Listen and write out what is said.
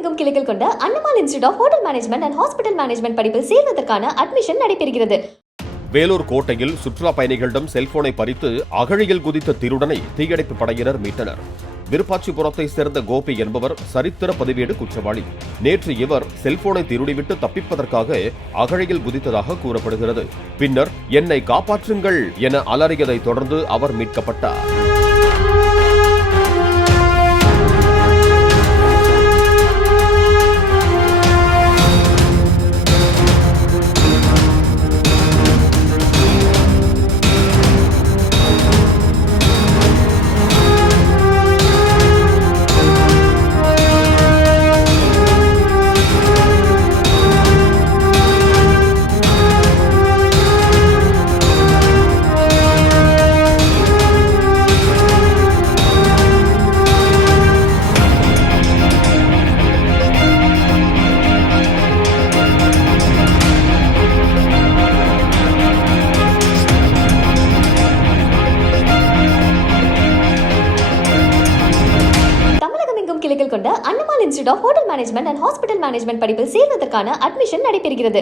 தமிழகமெங்கும் கிளைகள் கொண்ட Annamal institute of hotel management and hospital management படிப்பில் சேர்வதற்கான அட்மிஷன் நடைபெறுகிறது. வேலூர் கோட்டையில் சுற்றுலா பயணிகளிடம் செல்போனை பறித்து அகழியில் குதித்த திருடனை தீயணைப்பு படையினர் மீட்டனர். விருப்பாச்சிபுரத்தை சேர்ந்த கோபி என்பவர் சரித்திர பதிவேடு குற்றவாளி. நேற்று இவர் செல்போனை திருடிவிட்டு தப்பிப்பதற்காக அகழியில் குதித்ததாக கூறப்படுகிறது. பின்னர் என்னை காப்பாற்றுங்கள் என அலறியதை தொடர்ந்து அவர் மீட்கப்பட்டார். கிளைகள் கொண்ட Annamal institute of hotel management and hospital management படிப்பில் சேர்வதற்கான அட்மிஷன் நடைபெறுகிறது.